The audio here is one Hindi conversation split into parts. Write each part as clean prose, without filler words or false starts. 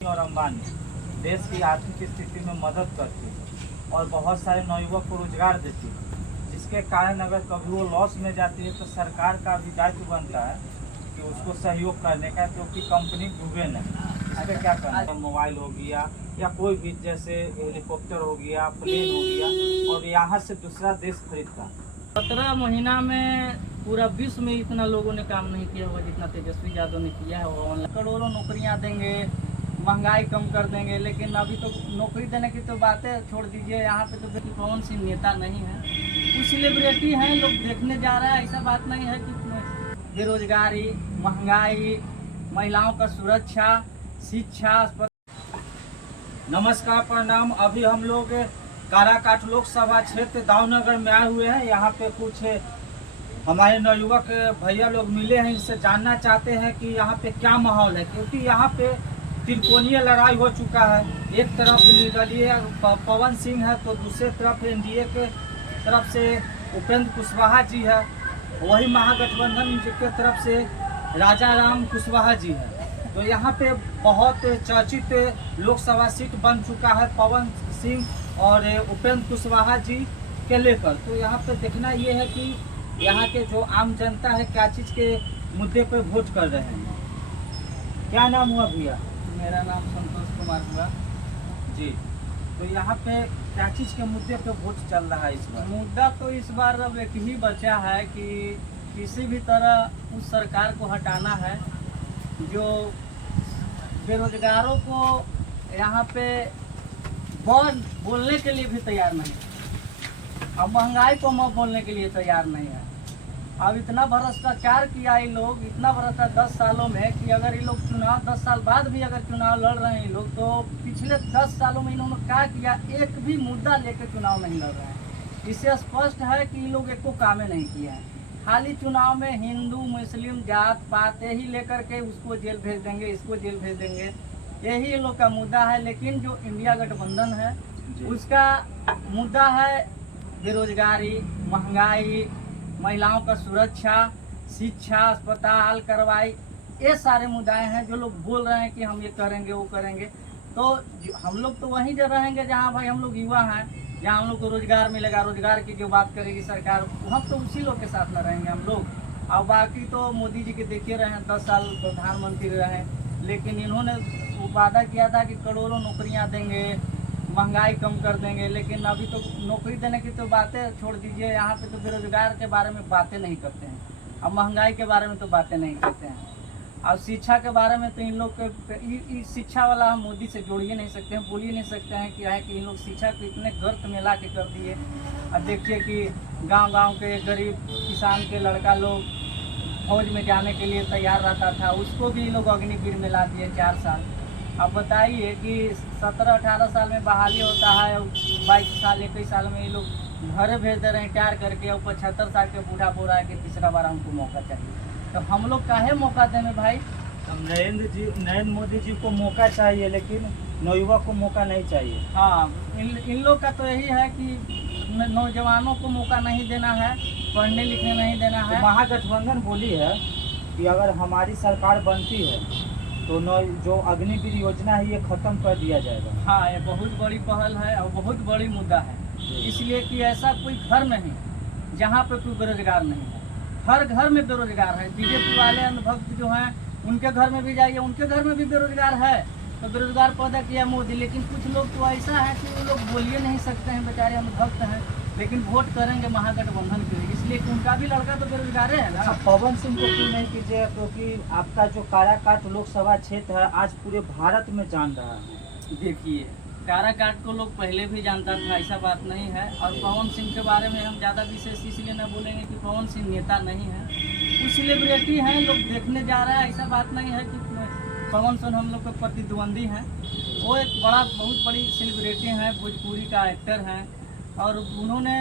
और अंबानी देश की आर्थिक स्थिति में मदद करती और बहुत सारे नवयुवक को रोजगार देती, जिसके कारण अगर कभी वो लॉस में जाती है तो सरकार का भी दायित्व बनता है कि उसको सहयोग करने का, क्योंकि कंपनी डूबे नहीं। इस पर क्या करना है? मोबाइल हो गया या कोई भी जैसे हेलीकॉप्टर हो गया, प्लेन हो गया, और यहाँ से दूसरा देश खरीदता। 17 महीना में पूरा विश्व में इतना लोगों ने काम नहीं किया होगा जितना तेजस्वी यादव ने किया है। ऑनलाइन करोड़ों नौकरियां देंगे, महंगाई कम कर देंगे, लेकिन अभी तो नौकरी देने की तो बातें छोड़ दीजिए। यहाँ पे तो कौन सी नेता नहीं है, कुछ सेलिब्रिटी हैं, लोग देखने जा रहे हैं। ऐसा बात नहीं है कि बेरोजगारी, महंगाई, महिलाओं का सुरक्षा, शिक्षा। नमस्कार, प्रणाम। अभी हम लोग काराकाट लोकसभा क्षेत्र दावनगर में आए हुए हैं। यहाँ पे कुछ हमारे नवयुवक भैया लोग मिले हैं, इनसे जानना चाहते हैं कि यहाँ पे क्या माहौल है, क्योंकि यहाँ पे त्रिकोणीय लड़ाई हो चुका है। एक तरफ निर्दलीय पवन सिंह है तो दूसरे तरफ एनडीए के तरफ से उपेंद्र कुशवाहा जी है, वही महागठबंधन के तरफ से राजा राम कुशवाहा जी है। तो यहाँ पे बहुत चर्चित लोकसभा सीट बन चुका है पवन सिंह और उपेंद्र कुशवाहा जी के लेकर। तो यहाँ पे देखना ये है कि यहाँ के जो आम जनता है क्या चीज़ के मुद्दे पे वोट कर रहे हैं। क्या नाम हुआ भैया? मेरा नाम संतोष कुमार हुआ जी। तो यहाँ पे क्या चीज़ के मुद्दे पे वोट चल रहा है इस बार? मुद्दा तो इस बार अब एक ही बचा है कि किसी भी तरह उस सरकार को हटाना है जो बेरोजगारों को यहाँ पे बोलने के लिए भी तैयार नहीं है, अब महंगाई को मुँह बोलने के लिए तैयार नहीं है। अब इतना भ्रष्टाचार किया ये लोग, इतना भ्रष्टाचार 10 सालों में कि अगर ये लोग चुनाव 10 साल बाद भी अगर चुनाव लड़ रहे हैं ये लोग, तो पिछले 10 सालों में इन्होंने क्या किया, एक भी मुद्दा लेकर चुनाव नहीं लड़ रहे हैं। इससे स्पष्ट है कि ये लोग एक को कामें नहीं किया है। खाली चुनाव में हिंदू मुस्लिम जात पात यही लेकर के उसको जेल भेज देंगे, इसको जेल भेज देंगे, यही लोग का मुद्दा है। लेकिन जो इंडिया गठबंधन है उसका मुद्दा है बेरोजगारी, महंगाई, महिलाओं का सुरक्षा, शिक्षा, अस्पताल, कार्रवाई, ये सारे मुद्दे हैं जो लोग बोल रहे हैं कि हम ये करेंगे वो करेंगे। तो हम लोग तो वहीं जो रहेंगे जहाँ भाई हम लोग युवा हैं, जहाँ हम लोग को रोजगार मिलेगा, रोजगार की जो बात करेगी सरकार, हम तो उसी लोग के साथ में रहेंगे हम लोग। और बाकी तो मोदी जी के देखे रहे हैं, 10 साल प्रधानमंत्री रहे, लेकिन इन्होंने वो वादा किया था कि करोड़ों नौकरियां देंगे, महंगाई कम कर देंगे, लेकिन अभी तो नौकरी देने की तो बातें छोड़ दीजिए। यहाँ पे तो बेरोजगार के बारे में बातें नहीं करते हैं, अब महंगाई के बारे में तो बातें नहीं करते हैं। और शिक्षा के बारे में तो इन लोग के शिक्षा वाला हम मोदी से जोड़ ही नहीं सकते हैं, बोल ही नहीं सकते हैं कि है कि इन लोग शिक्षा को इतने गर्त में ला के कर दिए। अब देखिए कि गांव-गांव के गरीब किसान के लड़का लोग फौज में जाने के लिए तैयार रहता था, उसको भी लोग अग्निवीर में ला दिए 4 साल। अब बताइए कि 17-18 साल में बहाली होता है, 22 साल 21 साल में ये लोग घर भेज दे रहे हैं तैयार करके, और 75 साल के बूढ़ा बोल रहा है कि तीसरा बार हमको मौका चाहिए। तो हम लोग काहे मौका दें भाई? नरेंद्र मोदी जी को मौका चाहिए, लेकिन नौयुवक को मौका नहीं चाहिए। हाँ, इन लोग का तो यही है कि नौजवानों को मौका नहीं देना है, पढ़ने लिखने नहीं देना है। तो महागठबंधन बोली है कि अगर हमारी सरकार बनती है तो जो अग्निवीर योजना है ये खत्म कर दिया जाएगा। हाँ, ये बहुत बड़ी पहल है और बहुत बड़ी मुद्दा है, इसलिए कि ऐसा कोई घर नहीं जहाँ पे कोई बेरोजगार नहीं है, हर घर में बेरोजगार है। बीजेपी वाले अंधभक्त जो हैं उनके घर में भी जाइए, उनके घर में भी बेरोजगार है। तो बेरोजगार पैदा किया मोदी, लेकिन कुछ लोग तो ऐसा है कि वो लोग बोल ही नहीं सकते हैं, बेचारे अंधभक्त हैं, लेकिन वोट करेंगे महागठबंधन के लिए, इसलिए कि उनका भी लड़का तो बेरोजगार है ना। पवन सिंह को क्यों नहीं कीजिए, क्योंकि आपका जो काराकाट लोकसभा क्षेत्र है आज पूरे भारत में जान रहा है। देखिए, काराकाट को लोग पहले भी जानता था, ऐसा बात नहीं है। और पवन सिंह के बारे में हम ज़्यादा विशेष इसलिए न बोलेंगे कि पवन सिंह नेता नहीं है, कुछ सेलिब्रिटी हैं, लोग देखने जा रहे हैं। ऐसा बात नहीं है कि पवन सिंह हम लोग के प्रतिद्वंदी हैं, वो एक बहुत बड़ी सेलिब्रिटी हैं, भोजपुरी का एक्टर हैं, और उन्होंने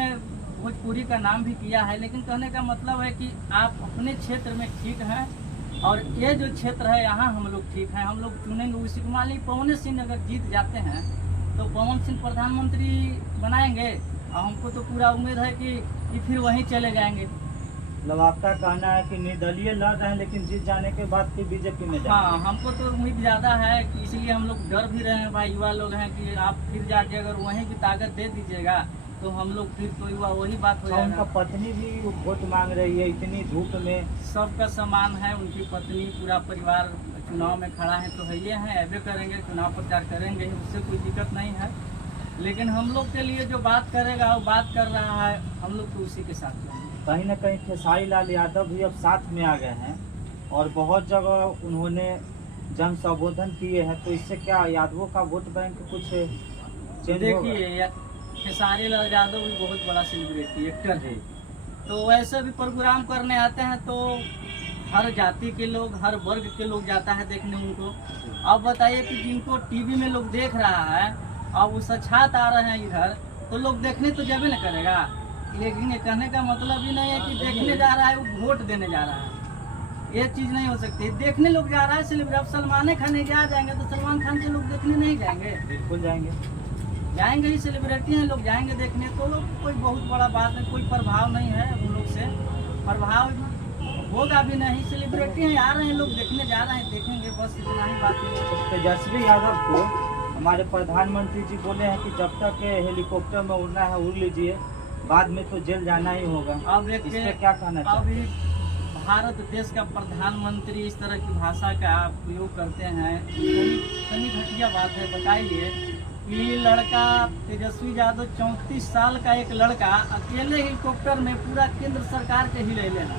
भोजपुरी का नाम भी किया है। लेकिन कहने का मतलब है कि आप अपने क्षेत्र में ठीक हैं, और ये जो क्षेत्र है यहाँ हम लोग ठीक हैं, हम लोग चुनेंगे उसी को। मान लीजिए पवन सिंह अगर जीत जाते हैं तो पवन सिंह प्रधानमंत्री बनाएंगे, और हमको तो पूरा उम्मीद है कि फिर वहीं चले जाएंगे। मतलब आपका कहना है कि निर्दलीय लड़ रहे हैं, लेकिन जीत जाने के बाद फिर बीजेपी में जाएंगे। हाँ, हमको तो उम्मीद ज़्यादा है कि इसीलिए हम लोग डर भी रहे हैं भाई, युवा लोग हैं कि आप फिर जाके अगर वहीं की ताकत दे दीजिएगा तो हम लोग फिर तो युवा वही बात हो और उनका जाएगा। पत्नी भी वोट मांग रही है इतनी धूप में। सबका सम्मान है, उनकी पत्नी पूरा परिवार चुनाव में खड़ा है तो है ये हैं, ऐसे करेंगे, चुनाव प्रचार करेंगे, उससे कोई दिक्कत नहीं है। लेकिन हम लोग के लिए जो बात करेगा वो बात कर रहा है, हम लोग तो उसी के साथ जाएंगे। कहीं ना कहीं खेसारी लाल यादव भी अब साथ में आ गए हैं और बहुत जगह उन्होंने जन संबोधन किए हैं, तो इससे क्या यादवों का वोट बैंक कुछ चेंज होगा? देखिए, खेसारी लाल यादव भी बहुत बड़ा सेलिब्रिटी एक्टर है, तो वैसे भी प्रोग्राम करने आते हैं तो हर जाति के लोग, हर वर्ग के लोग जाता है देखने उनको। अब बताइए कि जिनको टीवी में लोग देख रहा है अब वो सछात आ रहे हैं इधर, तो लोग देखने तो जाबे न करेगा। लेकिन ये कहने का मतलब ही नहीं है कि देखने जा रहा है वो वोट देने जा रहा है, ये चीज़ नहीं हो सकती। देखने लोग जा रहा है सिर्फ, अब सलमान खान के आ जाएंगे तो सलमान खान से लोग देखने नहीं जाएंगे, बिल्कुल जाएंगे। जाएंगे ही, सेलिब्रिटी हैं लोग, जाएंगे देखने, तो लोग कोई बहुत बड़ा बात है, कोई प्रभाव नहीं है उन लोग से, प्रभाव होगा भी नहीं। सेलिब्रिटी हैं, आ रहे हैं लोग देखने, जा रहे हैं, देखेंगे, बस इतना ही बात है। तेजस्वी यादव को हमारे प्रधानमंत्री जी बोले हैं कि जब तक हेलीकॉप्टर में उड़ना है उड़ लीजिए, बाद में तो जेल जाना ही होगा। अब इस पे क्या कहना अभी चाहिए? भारत देश का प्रधानमंत्री इस तरह की भाषा का प्रयोग करते हैं, कहीं घटिया बात है। बताइए कि लड़का तेजस्वी यादव 34 साल का एक लड़का अकेले हेलीकॉप्टर में पूरा केंद्र सरकार के ही ले लेना,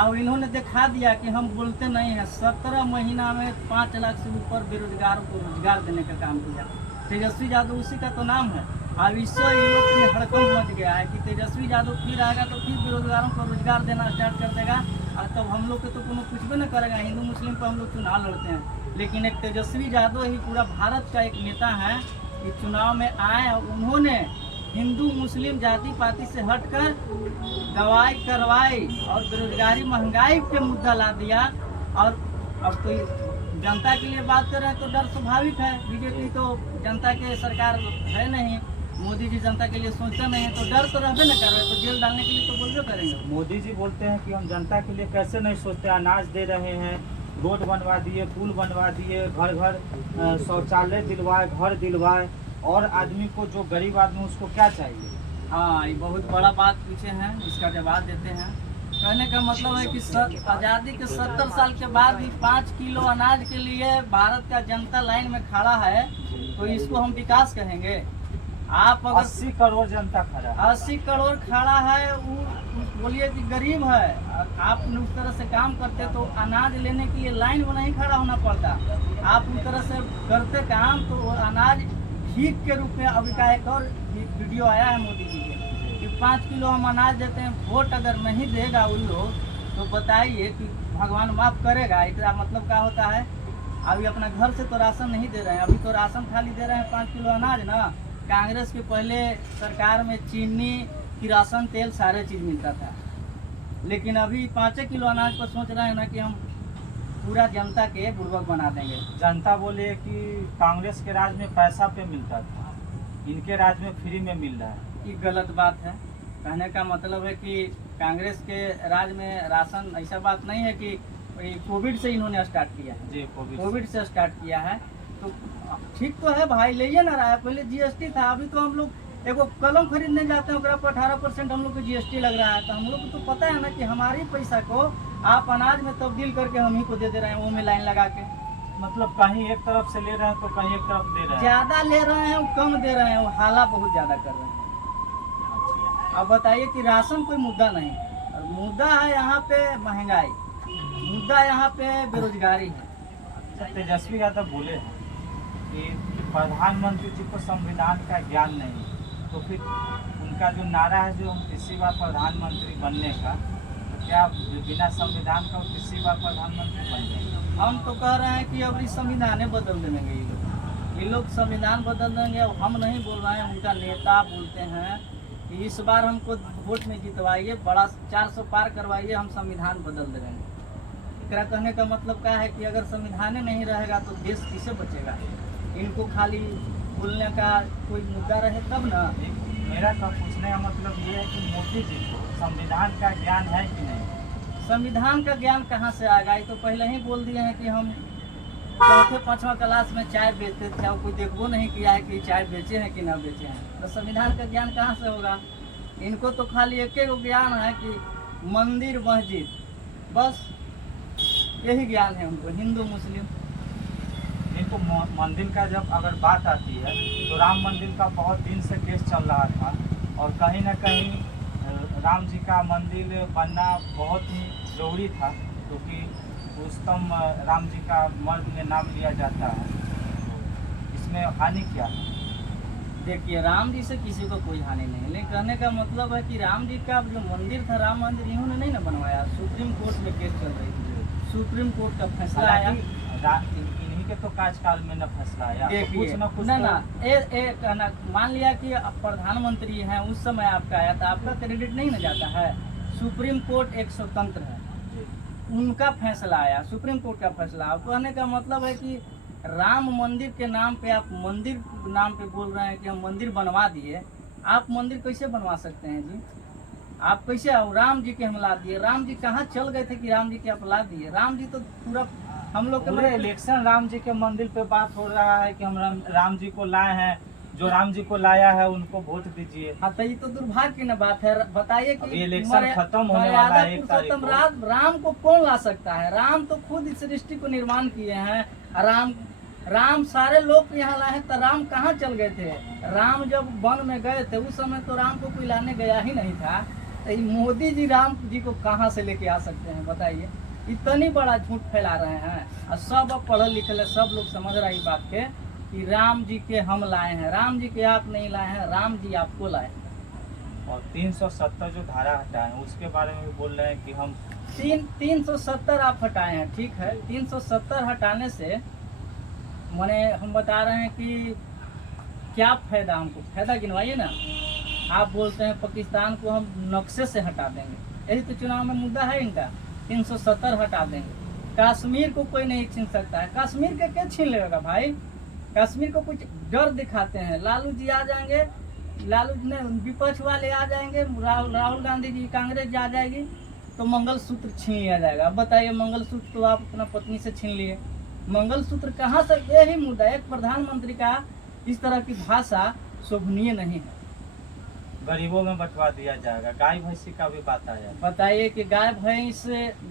और इन्होंने दिखा दिया कि हम बोलते नहीं हैं। 17 महीना में 5 लाख से ऊपर बेरोजगारों को रोजगार देने का काम किया तेजस्वी यादव, उसी का तो नाम है। अब इससे इन लोग में हड़कंप मच गया है कि तेजस्वी यादव फिर आएगा तो फिर बेरोजगारों को रोजगार देना स्टार्ट कर देगा, और तब हम लोग के तो कोनो कुछ भी न करेगा। हिंदू मुस्लिम पर हम लोग चुनाव लड़ते हैं, लेकिन एक तेजस्वी यादव ही पूरा भारत का एक नेता है कि चुनाव में आए और उन्होंने हिंदू मुस्लिम जाति पाति से हटकर दवाई करवाई और बेरोजगारी महंगाई के मुद्दा ला दिया। और अब तो जनता के लिए बात कर रहे हैं तो डर स्वाभाविक है, बीजेपी तो जनता के सरकार है नहीं, मोदी जी जनता के लिए सोचते नहीं है, तो डर तो रहबे न कर रहे, तो जेल डालने के लिए तो बोलबे करेंगे। मोदी जी बोलते हैं कि हम जनता के लिए कैसे नहीं सोचते, अनाज दे रहे हैं, रोड बनवा दिए, पुल बनवा दिए, घर घर शौचालय दिलवाए, घर दिलवाए, और आदमी को जो गरीब आदमी उसको क्या चाहिए? हाँ, ये बहुत बड़ा बात पूछे हैं, इसका जवाब देते हैं। कहने का मतलब है कि आज़ादी के 70 साल के बाद भी 5 किलो अनाज के लिए भारत का जनता लाइन में खड़ा है, तो इसको हम विकास कहेंगे? आप अगर 80 करोड़ जनता खड़ा है। 80 करोड़ खड़ा है, वो बोलिए कि गरीब है, आप उस तरह से काम करते तो अनाज लेने के लिए लाइन में नहीं खड़ा होना पड़ता। आप उस तरह से करते काम तो अनाज भीख के रूप में। अभी का एक और वीडियो आया है मोदी जी के कि 5 किलो हम अनाज देते हैं, वोट अगर नहीं देगा उन लोग तो बताइए कि भगवान माफ़ करेगा? इसका मतलब क्या होता है? अभी अपना घर से तो राशन नहीं दे रहे हैं, अभी तो राशन खाली दे रहे हैं 5 किलो अनाज ना। कांग्रेस के पहले सरकार में चीनी, किरासन तेल सारे चीज़ मिलता था, लेकिन अभी 5 किलो अनाज पर सोच रहे हैं ना कि हम पूरा जनता के बुर्बक बना देंगे। जनता बोले कि कांग्रेस के राज में पैसा पे मिलता था, इनके राज में फ्री में मिल रहा है। ये गलत बात है। कहने का मतलब है कि कांग्रेस के राज में राशन, ऐसा बात नहीं है कि कोविड से इन्होंने स्टार्ट किया है। जी, कोविड से स्टार्ट किया है तो ठीक तो है भाई, ले ना रहा है। पहले जीएसटी था, अभी तो हम लोग एगो कलम खरीदने जाते हैं ओकरा पर 18% हम लोग को जीएसटी लग रहा है। तो हम लोग को तो पता है ना कि हमारी पैसा को आप अनाज में तब्दील करके हम ही को दे रहे हैं, वो में लाइन लगा के। मतलब कहीं एक तरफ से ले रहे हैं तो कहीं एक तरफ दे रहे हैं। ज़्यादा ले रहे हैं, वो कम दे रहे हैं, वो हाला बहुत ज़्यादा कर रहे हैं। अब बताइए कि राशन कोई मुद्दा नहीं, और मुद्दा है यहाँ पे महंगाई, मुद्दा यहाँ पे बेरोजगारी है। तेजस्वी यादव बोले हैं कि प्रधानमंत्री जी को संविधान का ज्ञान नहीं, तो फिर उनका जो नारा है जो हम किसी बार प्रधानमंत्री बनने का, तो क्या बिना संविधान का किसी बार प्रधानमंत्री बन जाएंगे? हम तो कह रहे हैं कि अब ये संविधान बदल देंगे ये लोग संविधान बदल देंगे। अब हम नहीं बोल रहे हैं, उनका नेता बोलते हैं कि इस बार हमको वोट में जितवाइए, बड़ा 400 पार करवाइए, हम संविधान बदल देंगे। एकरा कहने का मतलब क्या है कि अगर संविधान नहीं रहेगा तो देश किसे बचेगा? इनको खाली बोलने का कोई मुद्दा रहे तब ना। मेरा तो पूछने का मतलब ये है कि मोदी जी को संविधान का ज्ञान है कि नहीं? संविधान का ज्ञान कहाँ से आएगा? ये तो पहले ही बोल दिए हैं कि हम चौथे पाँचवा क्लास में चाय बेचते थे, और कोई देखो नहीं किया है कि चाय बेचे हैं कि ना बेचे हैं। तो संविधान का ज्ञान कहाँ से होगा? इनको तो खाली एक ही ज्ञान है कि मंदिर मस्जिद, बस यही ज्ञान है उनको, हिंदू मुस्लिम। इनको मंदिर का जब अगर बात आती है तो राम मंदिर का बहुत दिन से केस चल रहा था, और कहीं ना कहीं राम जी का मंदिर बनना बहुत ही जरूरी था, क्योंकि उच्चतम राम जी का मर्द में नाम लिया जाता है। इसमें हानि क्या है? देखिए, राम जी से किसी को कोई हानि नहीं, लेकिन कहने का मतलब है कि राम जी का जो मंदिर था, राम मंदिर इन्होंने नहीं ना बनवाया, सुप्रीम कोर्ट में केस चल रही थी, सुप्रीम कोर्ट का फैसला आया। इन्हीं के तो कार्यकाल में न फैसला आया, तो देखिए, कुछ न कुछ ना कहना, मान लिया कि आप प्रधानमंत्री हैं, उस समय आपका आया था, आपका क्रेडिट नहीं ना जाता है। सुप्रीम कोर्ट एक स्वतंत्र है, उनका फैसला आया, सुप्रीम कोर्ट का फैसला। अब कहने का मतलब है कि राम मंदिर के नाम पे आप मंदिर नाम पे बोल रहे हैं कि हम मंदिर बनवा दिए। आप मंदिर कैसे बनवा सकते हैं जी? आप कैसे आओ? राम जी के हम ला दिए। राम जी कहाँ चल गए थे कि राम जी के आप ला दिए? राम जी तो पूरा हम लोग पूरे इलेक्शन राम जी के मंदिर पे बात हो रहा है कि हम राम जी को लाए हैं, जो राम जी को लाया है उनको वोट दीजिए। हाँ, तो ये तो दुर्भाग्य की न बात है। बताइए कि इलेक्शन खत्म होने वाला है, 1 तारीख को। राम को कौन ला सकता है? राम तो खुद इस सृष्टि को निर्माण किए हैं। राम सारे लोग यहाँ लाए, तो राम कहाँ चल गए थे? राम जब वन में गए थे उस समय तो राम को कोई लाने गया ही नहीं था। तो मोदी जी राम जी को कहाँ से लेके आ सकते हैं? बताइए, इतनी बड़ा झूठ फैला रहे हैं। और सब अब पढ़े लिखे है, सब लोग समझ रहे इस बात के कि राम जी के हम लाए हैं, राम जी के आप नहीं लाए हैं, राम जी आपको लाए। और 370 जो धारा हटाए हैं उसके बारे में भी बोल रहे हैं कि हम 370 आप हटाए हैं, ठीक है। 370 हटाने से मैंने हम बता रहे हैं कि क्या फायदा, हमको फायदा गिनवाइए ना। आप बोलते हैं पाकिस्तान को हम नक्शे से हटा देंगे, यही तो चुनाव में मुद्दा है इनका। 370 हटा देंगे। कश्मीर को कोई नहीं छीन सकता है। कश्मीर के क्या छीन लेगा भाई? कश्मीर को कुछ डर दिखाते हैं। लालू जी आ जाएंगे, लालू जी ने विपक्ष वाले आ जाएंगे, राहुल गांधी जी, कांग्रेस आ जाएगी, तो मंगलसूत्र छीन लिया जाएगा। अब बताइए, मंगलसूत्र तो आप अपना पत्नी से छीन लिए, मंगलसूत्र कहाँ से? यही मुद्दा, एक प्रधानमंत्री का इस तरह की भाषा शोभनीय नहीं है। गरीबों में बंटवा दिया जाएगा। गाय भैंसी का भी बात आया। बताइए कि गाय भैंस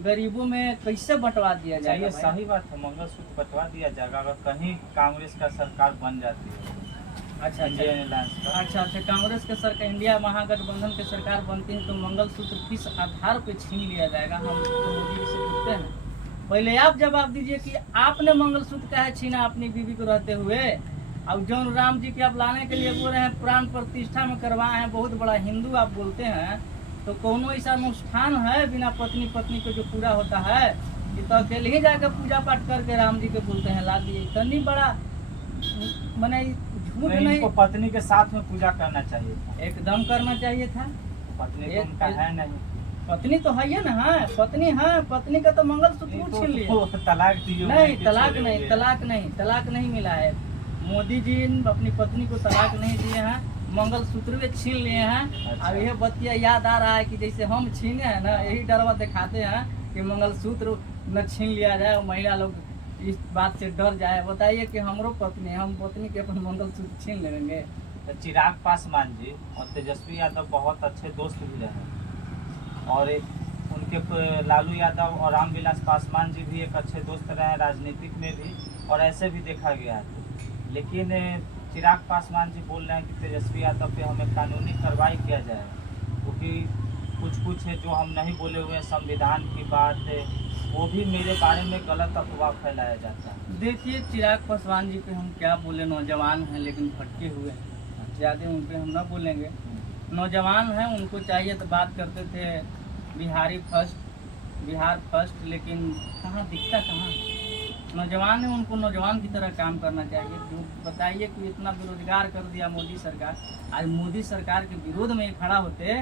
गरीबों में कैसे बंटवा दिया जाएगा? सही बात है, मंगलसूत्र बंटवा दिया जाएगा अगर कहीं कांग्रेस का सरकार बन जाती है। अच्छा, कांग्रेस के सरकार, इंडिया महागठबंधन की सरकार बनती है तो मंगलसूत्र किस आधार पे छीन लिया जाएगा? हम तो मोदी जी से पूछते हैं, पहले आप जवाब दीजिए कि आपने मंगलसूत्र काहे छीना अपनी बीवी को रहते हुए? अब जो राम जी के आप लाने के लिए बोल रहे हैं, प्राण प्रतिष्ठा में करवाए हैं, बहुत बड़ा हिंदू आप बोलते हैं, तो कोनो ऐसा अनुष्ठान है बिना पत्नी को जो पूरा होता है? ये तो अकेले ही जाकर पूजा पाठ करके राम जी के बोलते हैं ला दिए। इतनी बड़ा मैंने झूठ नहीं। इनको पत्नी के साथ में पूजा करना चाहिए था, एकदम करना चाहिए था। पत्नी तो उनका है नहीं। पत्नी तो है ना, है पत्नी, है पत्नी का तो मंगलसूत्र छीन लिए। तलाक दिए नहीं, तलाक नहीं मिला है। मोदी जी अपनी पत्नी को तलाक नहीं दिए हैं, मंगलसूत्र भी छीन लिए हैं। अच्छा। अब यह बतिया याद आ रहा है कि जैसे हम छीने हैं ना, यही डरवा दिखाते हैं कि मंगलसूत्र न छीन लिया जाए और महिला लोग इस बात से डर जाए। बताइए कि हमरो पत्नी, हम पत्नी के अपन मंगलसूत्र छीन लेंगे? तो चिराग पासवान जी और तेजस्वी यादव बहुत अच्छे दोस्त भी रहे, और उनके लालू यादव और रामविलास पासवान जी भी एक अच्छे दोस्त रहे राजनीतिक में भी, और ऐसे भी देखा गया है। लेकिन चिराग पासवान जी बोल रहे हैं कि तेजस्वी यादव पे हमें कानूनी कार्रवाई किया जाए, क्योंकि कुछ है जो हम नहीं बोले हुए हैं, संविधान की बात वो भी मेरे बारे में गलत अफवाह फैलाया जाता है। देखिए, चिराग पासवान जी पे हम क्या बोले, नौजवान हैं लेकिन भटके हुए हैं, ज़्यादा उन पर हम ना बोलेंगे। नौजवान हैं, उनको चाहिए तो बात करते थे बिहार फर्स्ट, लेकिन कहाँ दिखता, कहाँ नौजवान है, उनको नौजवान की तरह काम करना चाहिए। जो बताइए कि इतना बेरोजगार कर दिया मोदी सरकार, आज मोदी सरकार के विरोध में खड़ा होते,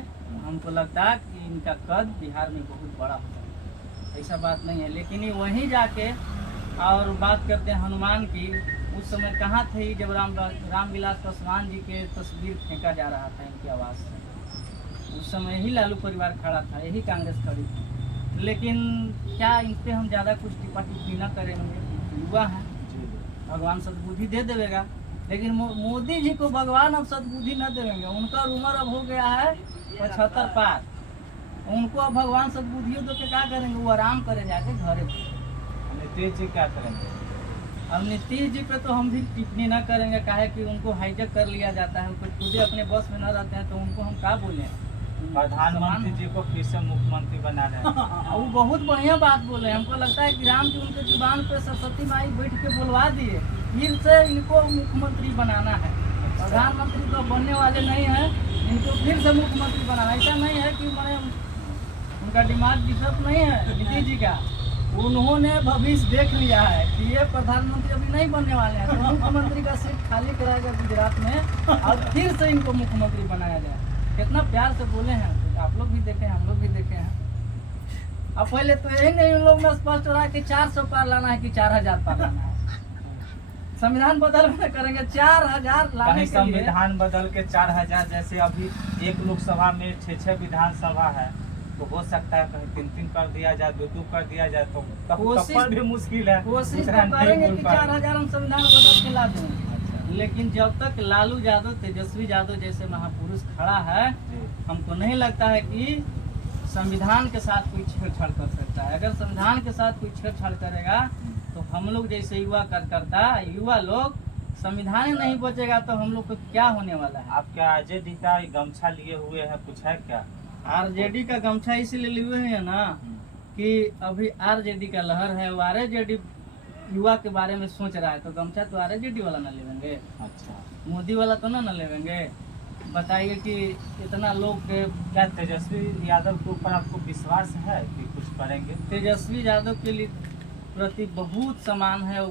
हमको लगता कि इनका कद बिहार में बहुत बड़ा होता। ऐसा बात नहीं है। लेकिन ये वहीं जाके और बात करते हैं हनुमान की, उस समय कहाँ थे जब रामविलास पासवान जी के तस्वीर फेंका जा रहा था इनकी आवाज़ से? उस समय यही लालू परिवार खड़ा था, यही कांग्रेस खड़ी थी। लेकिन क्या इन पे हम ज़्यादा कुछ टिप्पा टिप्पणी न करेंगे, युवा हैं, भगवान सद्बुद्धि दे देगा। लेकिन मोदी जी को भगवान अब सद्बुद्धि न देंगे, उनका उम्र अब हो गया है 75 पार। उनको अब भगवान सद्बुद्धियों दो के क्या करेंगे? वो आराम करे जाके घरे। नीतीश जी क्या करेंगे? अब नीतीश जी पे तो हम भी टिप्पणी न करेंगे, काहे कि उनको हाईजैक कर लिया जाता है, उनको खुद अपने बस में न रहते हैं, तो उनको हम क्या बोलें? प्रधानमंत्री जी को फिर से मुख्यमंत्री बना रहे हैं। वो बहुत बढ़िया बात बोले। हमको लगता है कि राम जी उनके जुबान पे सरस्वती माई बैठ के बोलवा दिए, फिर से इनको मुख्यमंत्री बनाना है। प्रधानमंत्री तो बनने वाले नहीं हैं, इनको फिर से मुख्यमंत्री बनाना। ऐसा नहीं है कि मैंने उनका दिमाग डिस्टर्ब नहीं है नीतीश जी का, उन्होंने भविष्य देख लिया है कि ये प्रधानमंत्री अभी नहीं बनने वाले हैं, तो मुख्यमंत्री का सीट खाली कराएगा गुजरात में और फिर से इनको मुख्यमंत्री बनाया जाए। कितना प्यार से बोले हैं, आप लोग भी देखे हैं, हम लोग भी देखे हैं। अब पहले तो यही नहीं उन लोग में स्पष्ट हो रहा है कि 400 पार लाना है कि 4000 पार लाना है। संविधान बदल करेंगे 4000 लाने के लिए। संविधान बदल के 4000, जैसे अभी एक लोकसभा में 6 विधानसभा है, तो हो सकता है कहीं 3 कर दिया जाए, 2 कर दिया जाए, तो तब भी मुश्किल है। कोशिश करेंगे कि 4000 हम संविधान बदल के ला दें। लेकिन जब तक लालू यादव, तेजस्वी यादव जैसे महापुरुष खड़ा है, हमको नहीं लगता है कि संविधान के साथ कोई छेड़छाड़ कर सकता है। अगर संविधान के साथ कोई छेड़छाड़ करेगा तो हम लोग जैसे युवा कार्यकर्ता, युवा लोग, संविधान ही नहीं बचेगा तो हम लोग को क्या होने वाला है? आप क्या आरजेडी का गमछा लिए हुए हैं, कुछ है क्या? आरजेडी का गमछा इसलिए लिए हुए हैं ना कि अभी आरजेडी का लहर है, वो आरजेडी युवा के बारे में सोच रहा है, तो गमछा तो आरजेडी वाला ना लेंगे। अच्छा, मोदी वाला तो ना लेंगे। बताइए कि इतना लोग के क्या तेजस्वी यादव के ऊपर आपको विश्वास है कि कुछ करेंगे? तेजस्वी यादव के लिए प्रति बहुत सम्मान है,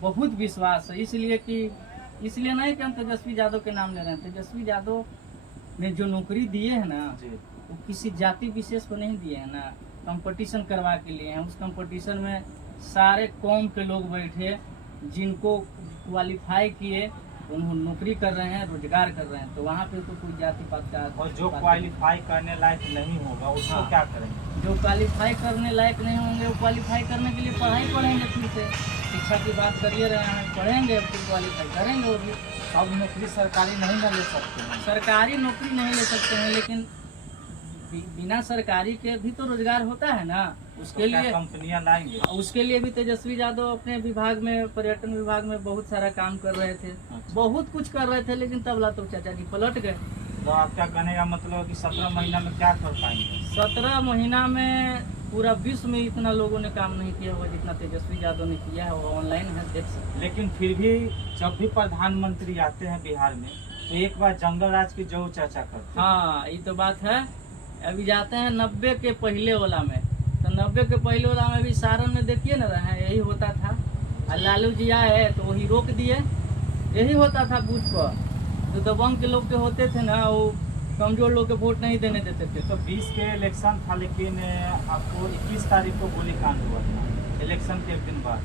बहुत विश्वास है। इसलिए नहीं कि हम तेजस्वी यादव के नाम ले रहे हैं। तेजस्वी यादव ने जो नौकरी दिए है ना, वो किसी जाति विशेष को नहीं दिए है ना, कंपटीशन करवा के लिए हैं। उस कंपटीशन में सारे कौम के लोग बैठे, जिनको क्वालिफाई किए, उन्होंने नौकरी कर रहे हैं, रोजगार कर रहे हैं, तो वहाँ पे तो कोई जाति पात का। और जो क्वालिफाई करने लायक नहीं होगा उसको क्या करेंगे? जो क्वालिफाई करने लायक नहीं होंगे, वो क्वालिफाई करने के लिए पढ़ाई पढ़ेंगे। फिर से शिक्षा की बात करिए रहे हैं, पढ़ेंगे, फिर क्वालिफाई करेंगे। वो भी अब नौकरी सरकारी नहीं ना ले सकते हैं। सरकारी नौकरी नहीं ले सकते हैं, लेकिन बिना सरकारी के भी तो रोजगार होता है ना। उसके लिए कंपनियां लाएंगे। उसके लिए भी तेजस्वी यादव अपने विभाग में, पर्यटन विभाग में बहुत सारा काम कर रहे थे। अच्छा। बहुत कुछ कर रहे थे, लेकिन तबला तो चाचा जी पलट गए। तो आप क्या कहने का मतलब है कि 17 महीना में क्या कर पाएंगे? 17 महीना में पूरा विश्व में इतना लोगों ने काम नहीं किया हुआ जितना तेजस्वी यादव ने किया है। वो ऑनलाइन है, देख सकते हैं। लेकिन फिर भी जब भी प्रधानमंत्री आते हैं बिहार में, तो एक बार जंगल राज की जरूर चर्चा करते हैं। हाँ, ये तो बात है। अभी जाते हैं 90 के पहले वाला में, तो 90 के पहले वाला में भी सारण में देखिए ना रहे, यही होता था। और लालू जी आए तो वही रोक दिए, यही होता था बूथ पर। जो दबंग के लोग के होते थे ना, वो कमजोर लोग के वोट नहीं देने देते थे। तो 20 के इलेक्शन था, लेकिन आपको 21 तारीख को गोलीकांड हुआ था, इलेक्शन के एक दिन बाद।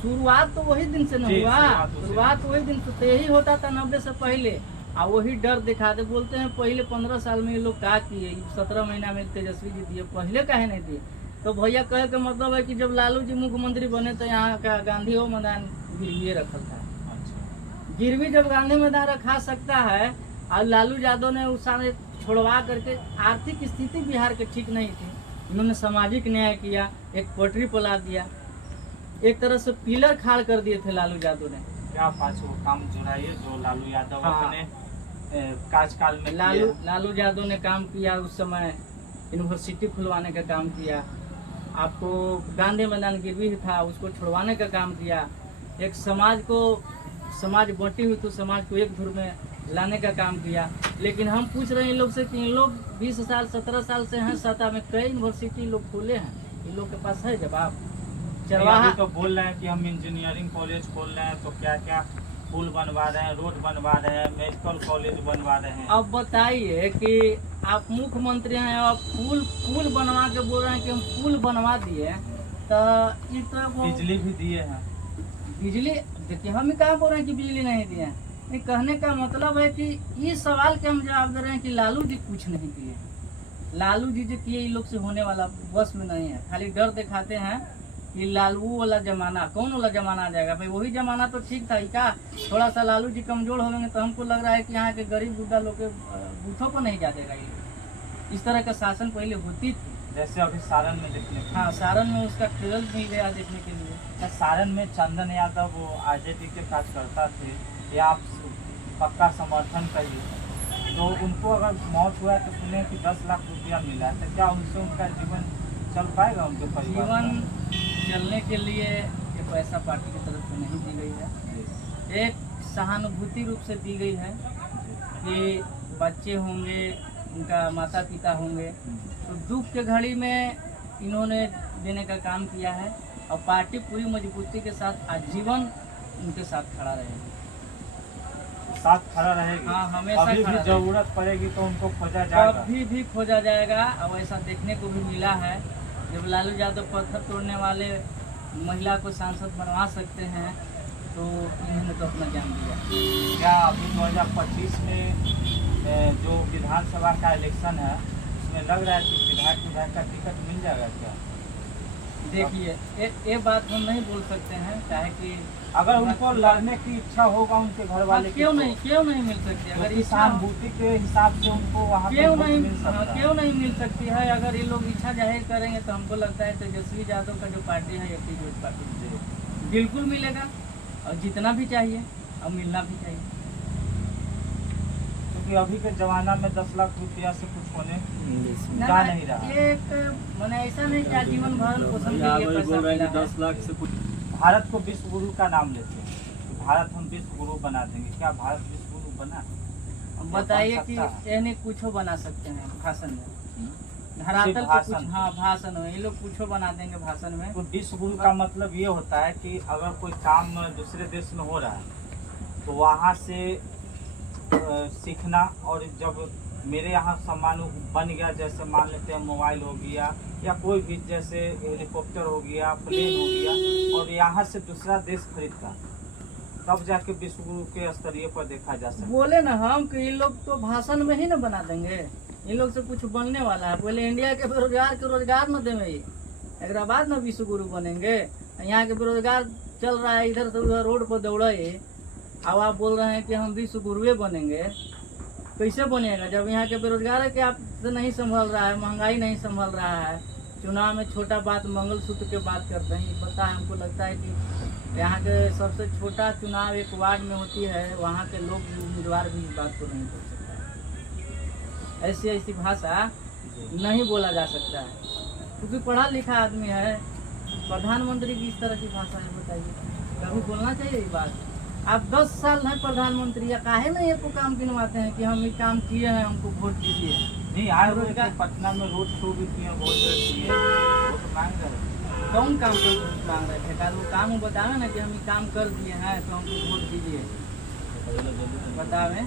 शुरुआत तो वही दिन से न हुआ, शुरुआत वही दिन से, तो यही होता था 90 से पहले। और वही डर दिखाते, बोलते हैं पहले 15 साल में ये लोग क्या किए, 17 महीना में तेजस्वी जी दिए, पहले काहे नहीं दिए? तो भैया कहे का मतलब है कि जब लालू जी मुख्यमंत्री बने तो यहाँ का गांधी हो मैदान गिरवी रखा था। अच्छा। गिरवी जब गांधी मैदान रखा सकता है, और लालू यादव ने उस समय छोड़वा करके, आर्थिक स्थिति बिहार के ठीक नहीं थी, उन्होंने सामाजिक न्याय किया, एक पटरी पला दिया, एक तरह से पिलर खाड़ कर दिए थे लालू यादव ने। क्या पाँच वो काम जुड़ाइए जो लालू यादव अपने कार्यकाल में लालू यादव ने काम किया। उस समय यूनिवर्सिटी खुलवाने का काम किया, आपको गांधी मैदान गिरवी था उसको छुड़वाने का काम किया, एक समाज बंटी हुई तो समाज को एक धुर में लाने का काम किया। लेकिन हम पूछ रहे हैं इन लोग से कि इन लोग 20 साल 17 साल से हैं सत्ता में, कई यूनिवर्सिटी लोग खोले हैं, इन लोग के पास है जवाब? चरवाहा तो बोल रहे हैं कि हम इंजीनियरिंग कॉलेज खोल रहे हैं, तो क्या क्या पुल बनवा रहे हैं, रोड बनवा रहे हैं, मेडिकल कॉलेज बनवा रहे हैं। अब बताइए कि आप मुख्यमंत्री हैं और पुल बनवा के बोल रहे हैं कि हम पुल बनवा दिए, तो ये तो बिजली भी दिए हैं। देखिए हम ही कहाँ बोल रहे हैं कि बिजली नहीं दिए। नहीं, कहने का मतलब है कि इस सवाल के हम जवाब दे रहे हैं कि लालू जी कुछ नहीं दिए। लालू जी जो किए इन लोग से होने वाला बस में नहीं है। खाली डर दिखाते हैं कि लालू वाला जमाना, कौन वाला जमाना आ जाएगा। भाई वही जमाना तो ठीक था ही क्या। थोड़ा सा लालू जी कमजोर हो गए तो हमको लग रहा है कि यहाँ के गरीब बुढ़ा लोग के बूथों पर नहीं जा देगा ये। इस तरह का शासन पहले होती थी, जैसे अभी सारण में देखने को हाँ सारण में उसका ट्रेलर मिल गया देखने के लिए। अच्छा, सारण में चंदन यादव वो आरजेडी के कार्यकर्ता थे, ये आप पक्का समर्थन करिए, तो उनको अगर मौत हुआ है तो सुने कि 10 लाख रुपया मिला है, तो क्या उनसे उनका जीवन चल पाएगा? उनके परिवार जीवन चलने के लिए ये पैसा पार्टी की तरफ से नहीं दी गई है। एक सहानुभूति रूप से दी गई है कि बच्चे होंगे, उनका माता पिता होंगे, तो दुख के घड़ी में इन्होंने देने का काम किया है और पार्टी पूरी मजबूती के साथ आजीवन उनके साथ खड़ा रहेगी। साथ खड़ा रहेगी। हाँ, हमेशा अभी खड़ा भी रहेगी। जरूरत पड़ेगी तो उनको खोजा जाएगा। कभी भी खोजा जाएगा। अब ऐसा देखने को भी मिला है, जब लालू यादव पत्थर तोड़ने वाले महिला को सांसद बनवा सकते हैं तो इन्होंने तो अपना जान दिया। क्या अभी 2025 में जो विधानसभा का इलेक्शन है उसमें लग रहा है कि विधायक का टिकट मिल जाएगा क्या? देखिए ये बात हम नहीं बोल सकते हैं, चाहे कि अगर उनको लड़ने की इच्छा होगा उनके घर वाले की, क्यों नहीं मिल सकती। अगर क्योंकि इच्छा सहानुभूति के हिसाब से उनको वहाँ पे क्यों वोट नहीं मिल सकता है। क्यों नहीं मिल सकती है। अगर ये लोग इच्छा जाहिर करेंगे तो हमको लगता है तेजस्वी यादव का जो पार्टी है एक्टिवेट पार्टी बिल्कुल मिलेगा और जितना भी चाहिए और मिलना भी चाहिए। क्योंकि अभी के जमाना में 10 लाख रुपया से कुछ होने जा नहीं रहा। एक मैंने ऐसा नहीं कि जीवन भरण पोषण के लिए पैसा मिला है। 10 लाख से कुछ। भारत को विश्व गुरु का नाम लेते हैं, तो भारत हम विश्व गुरु बना देंगे। क्या भारत विश्व गुरु बना? बताइए कि बन सकता है? ये नहीं कुछ बना सकते हैं भाषण में, सिर्फ धरातल पे भाषण कुछ, हाँ भाषण में ये लोग कुछ बना देंगे भाषण में। तो विश्व गुरु का मतलब ये होता है कि अगर कोई काम दूसरे देश में हो रहा है तो वहाँ से सीखना, और जब मेरे यहाँ सामान बन गया, जैसे मान लेते हैं मोबाइल हो गया या कोई भी जैसे हेलीकॉप्टर हो गया, प्लेन हो गया, और यहाँ से दूसरा देश खरीदता, तब जाके विश्व गुरु के स्तरीय पर देखा जा सकता है। बोले ना हम कि ये लोग तो भाषण में ही ना बना देंगे, इन लोग से कुछ बनने वाला है। पहले इंडिया के बेरोजगार के रोजगार न देवे, एक बाद ना विश्व गुरु बनेंगे। यहाँ के बेरोजगार चल रहा है, इधर से उधर रोड पर दौड़े, अब आप बोल रहे हैं कि हम विश्व गुरुए बनेंगे। कैसे बनेगा जब यहाँ के बेरोजगार के आप से नहीं संभल रहा है, महंगाई नहीं संभल रहा है, चुनाव में छोटा बात मंगलसूत्र के बात करते हैं। पता है, हमको लगता है कि यहाँ के सबसे छोटा चुनाव एक वार्ड में होती है, वहाँ के लोग उम्मीदवार भी इस बात को नहीं बोल सकता है। ऐसी ऐसी भाषा नहीं बोला जा सकता है, क्योंकि पढ़ा लिखा आदमी है। प्रधानमंत्री की इस तरह की भाषा है, बताइए कभी बोलना चाहिए ये बात? आप 10 साल हैं प्रधानमंत्री, या काहे नहीं आपको काम गिनवाते हैं कि हम ये काम किए हैं, हमको वोट दीजिए। नहीं, आए हुए थे पटना में रोड शो भी किए, वोट मांग रहे। कौन काम पर वोट मांग रहे थे? वो काम बतावे ना कि हम ये काम कर दिए हैं तो हमको वोट दीजिए, बतावे।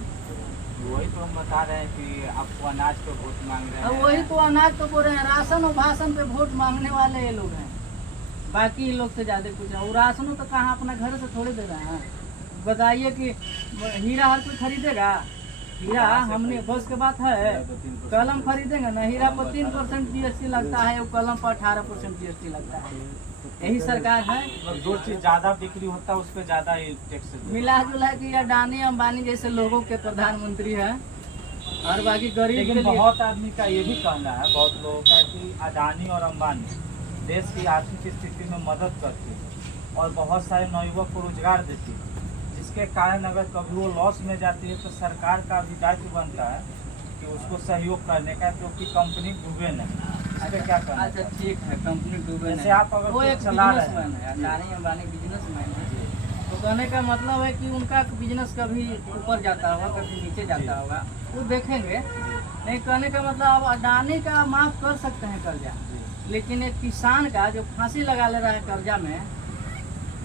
वही तो हम बता रहे हैं कि आपको अनाज पे वोट मांग रहे अब हैं। वही तो अनाज तो बोल रहे हैं, राशन और भाषण पे वोट मांगने वाले ये लोग हैं, बाकी इन लोग से ज्यादा कुछ है। और राशनों तो कहाँ अपना घर से थोड़े दे रहे हैं। बताइए कि हीरा हर कोई खरीदेगा? हीरा हमने बस के बात है, कलम खरीदेंगे ना। हीरा पर 3% GST लगता है, वो कलम पर 18% GST लगता है। यही सरकार है। मतलब जो चीज ज्यादा बिक्री होता है उस पर ज्यादा टैक्स मिला जुला के अडानी अंबानी जैसे लोगों के प्रधानमंत्री है, और बाकी गरीब के लेकिन लिए बहुत आदमी का ये भी कहना है, बहुत लोगों का, कि अडानी और अंबानी देश की आर्थिक स्थिति में मदद करती है और बहुत सारे नवयुवक को रोजगार देती है, जिसके कारण अगर कभी वो लॉस में जाती है तो सरकार का भी दायित्व बनता है कि उसको सहयोग करने का, क्योंकि कंपनी डूबे नहीं। इस पे क्या कहना अच्छा ठीक है, कंपनी डूबे जैसे नहीं। आप अगर वो कुछ एक चला रहे बिजनेसमैन है, अडानी अंबानी बिजनेसमैन है। तो कहने का मतलब है कि उनका बिजनेस कभी ऊपर जाता होगा, कभी नीचे जाता होगा, वो देखेंगे नहीं। कहने का मतलब अब अडानी का माफ कर सकते हैं कर्जा, लेकिन एक किसान का जो फांसी लगा ले रहा है कर्जा में,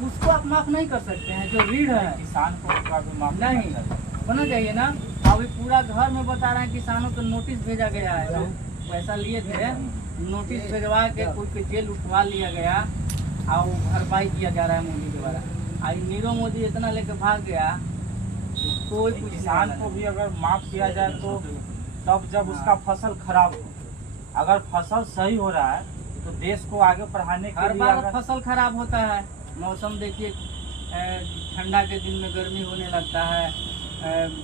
उसको आप माफ नहीं कर सकते हैं। जो रीढ़ है किसान को उसका भी माफ नहीं होना चाहिए ना। अभी पूरा घर में बता रहे हैं किसानों को नोटिस भेजा गया है, जो पैसा लिए थे नोटिस भिजवा के कोई के जेल उठवा लिया गया और भरपाई किया जा रहा है मोदी के द्वारा। आई नीरव मोदी इतना लेके भाग गया, कोई कुछ किसान नहीं को बोला। भी अगर माफ किया जाए तो तब जब उसका फसल खराब हो। अगर फसल सही हो रहा है तो देश को आगे बढ़ाने के हर लिए बार अगर फसल खराब होता है। मौसम देखिए, ठंडा के दिन में गर्मी होने लगता है,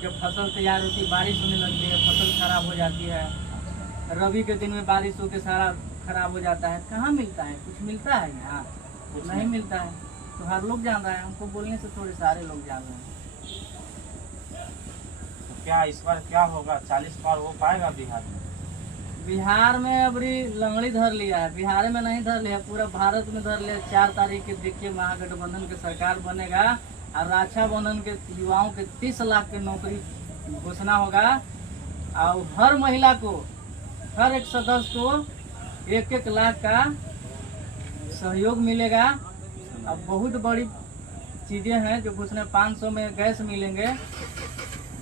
जब फसल तैयार होती है बारिश होने लगती है, फसल खराब हो जाती है। रबी के दिन में बारिश होकर सारा खराब हो जाता है। कहाँ मिलता है? कुछ मिलता है यहाँ? कुछ नहीं मिलता है। तो हर लोग जान रहा है, हमको बोलने से थोड़े सारे लोग जान रहे हैं। तो क्या इस बार क्या होगा, 40 पार हो पाएगा बिहार में? बिहार में अबरी लंगड़ी धर लिया है, बिहार में नहीं धर लिया, पूरा भारत में धर लिया। 4 तारीख के देखिए महागठबंधन की सरकार बनेगा और रक्षाबंधन के युवाओं के 30 लाख की नौकरी घोषणा होगा और हर महिला को, हर एक सदस्य को 1-1 लाख का सहयोग मिलेगा। अब बहुत बड़ी चीजें हैं जो घोषणा, 500 में गैस मिलेंगे,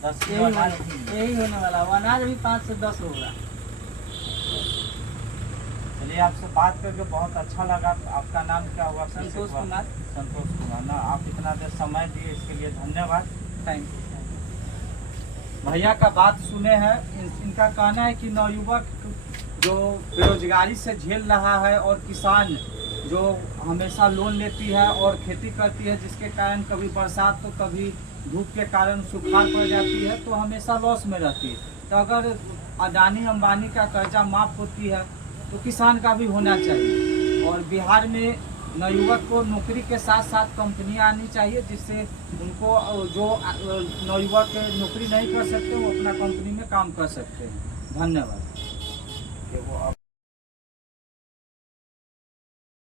10 किलो अनाज भी। यही होने वाला। वो अनाज भी 5 से 10 होगा। चलिए, आपसे बात करके बहुत अच्छा लगा। आपका नाम क्या हुआ? फिर से संतोष हुआ? कुमार। संतोष कुमार ना। आप इतना देर समय दिए इसके लिए धन्यवाद। Thank you. भैया का बात सुने हैं, इनका कहना है कि नवयुवक जो बेरोजगारी से झेल रहा है और किसान जो हमेशा लोन लेती है और खेती करती है, जिसके कारण कभी बरसात तो कभी धूप के कारण सुखाड़ पड़ जाती है, तो हमेशा लॉस में रहती है। तो अगर अडानी अंबानी का कर्जा माफ होती है तो किसान का भी होना चाहिए। और बिहार में नवयुवक को नौकरी के साथ साथ कंपनियां आनी चाहिए, जिससे उनको जो नवयुवक नौकरी नहीं कर सकते वो अपना कंपनी में काम कर सकते हैं। धन्यवाद।